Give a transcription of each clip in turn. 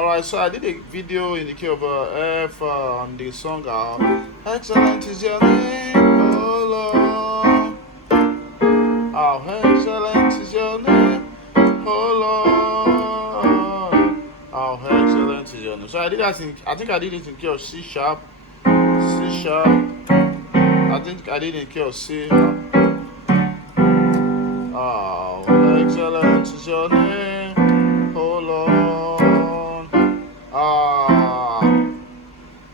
Alright, so I did a video in the key of F on the song Excellent is your name, oh Lord. How excellent is your name, oh Lord. How excellent is your name. So I did that I think I did it in key of C sharp. C sharp. I think I did it in key of C. How excellent is your name, oh Lord.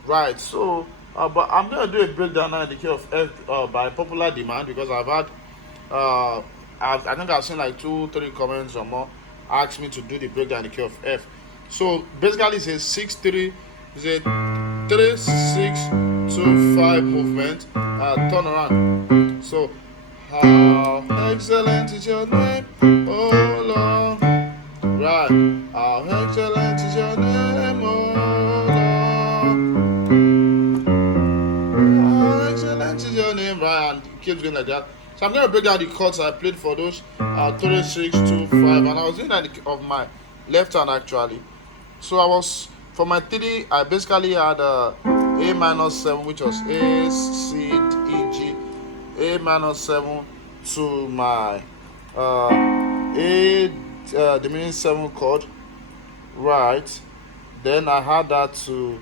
Right, so but I'm gonna do a breakdown now in the key of F by popular demand, because I've had I think I've seen like 2-3 comments or more ask me to do the breakdown in the key of F. So basically it's a 6-3, it's a 3-6-2-5 movement, turn around. So how excellent is your name, oh Lord. Right, how excellent is your name, oh Lord. How excellent is your name, right, and it keeps going like that. So I'm going to break down the chords I played for those 3, 6, 2, 5, and I was doing that of my left hand actually. So I was, for my 3, I basically had A minor 7, which was A, C, E, G, A minor 7 to my A diminished 7 chord, right. Then I had that to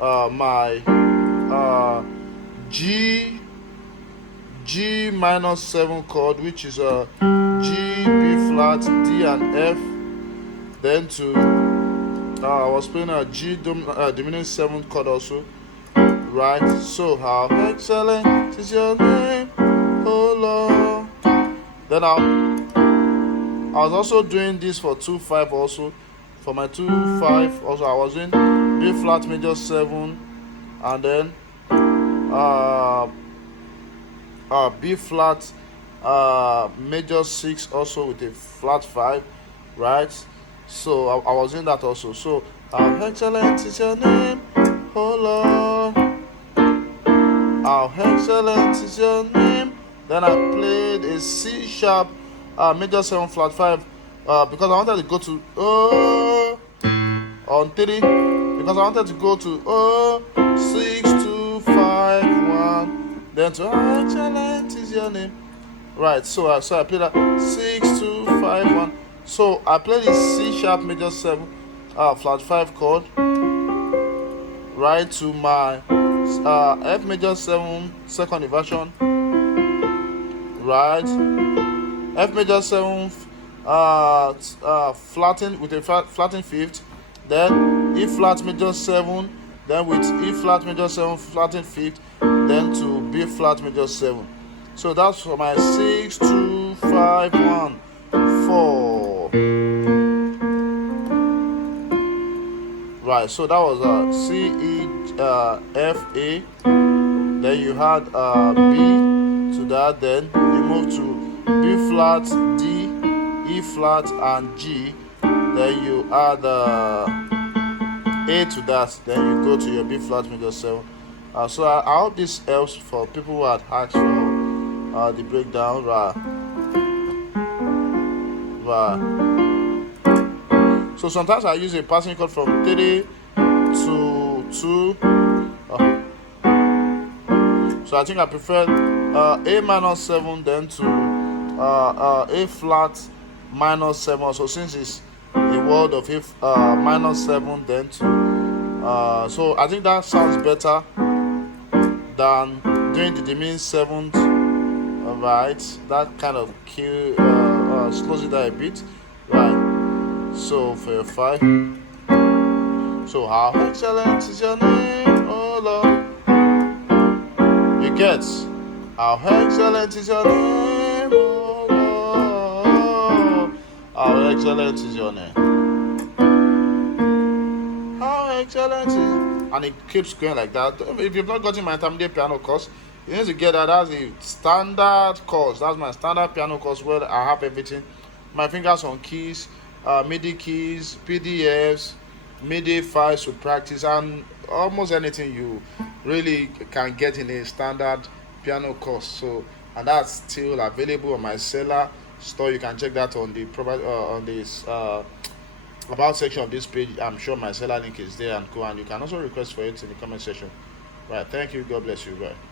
my G minor 7 chord, which is a G, B flat, D and F. Then to I was playing a G diminished 7 chord also, right. So how excellent is your name, oh Lord. Then I was also doing this for 2-5 also. For my 2-5 also I was doing B flat major 7 and then B flat major 6 also with a flat 5, right. So I was doing that also. So how excellent is your name, oh Lord. How excellent is your name. Then I played a C sharp major 7 flat 5 because I wanted to go to on 3, because I wanted to go to 6, 2, 5, 1, then to how excellent is your name, right. So I played that 6, 2, 5, 1. So I played the C sharp major 7 flat 5 chord, right, to my F major 7 second inversion, right. F major 7 flattened with a flattened 5th, then E flat major 7, then with E flat major 7 flattened 5th, then to B flat major 7. So that's for my 6, 2, 5, 1, 4. Right, so that was C, E, F, A. Then you had B to that, then you move to B flat, D, E flat and G. Then you add A to that, then you go to your B flat major 7. So I hope this helps for people who had asked for the breakdown, right. So sometimes I use a passing chord from 3 to 2. So I think I prefer A minor 7 then to A flat minor 7. So since it's a word of A minor 7 then to so I think that sounds better than doing the diminished 7th, right. That kind of slows it down a bit, right. So for your 5, so how excellent is your name, oh Lord. You get how excellent is your name, oh Lord. How excellent is your name. How excellent is, and it keeps going like that. If you've not gotten my intermediate piano course, you need to get that. That's the standard course. That's my standard piano course where I have everything. My fingers on keys, MIDI keys, PDFs, MIDI files to practice, and almost anything you really can get in a standard piano course. So, and that's still available on my seller store. You can check that on the about section of this page, I'm sure my seller link is there and co, and you can also request for it in the comment section. Right, thank you, God bless you, bye.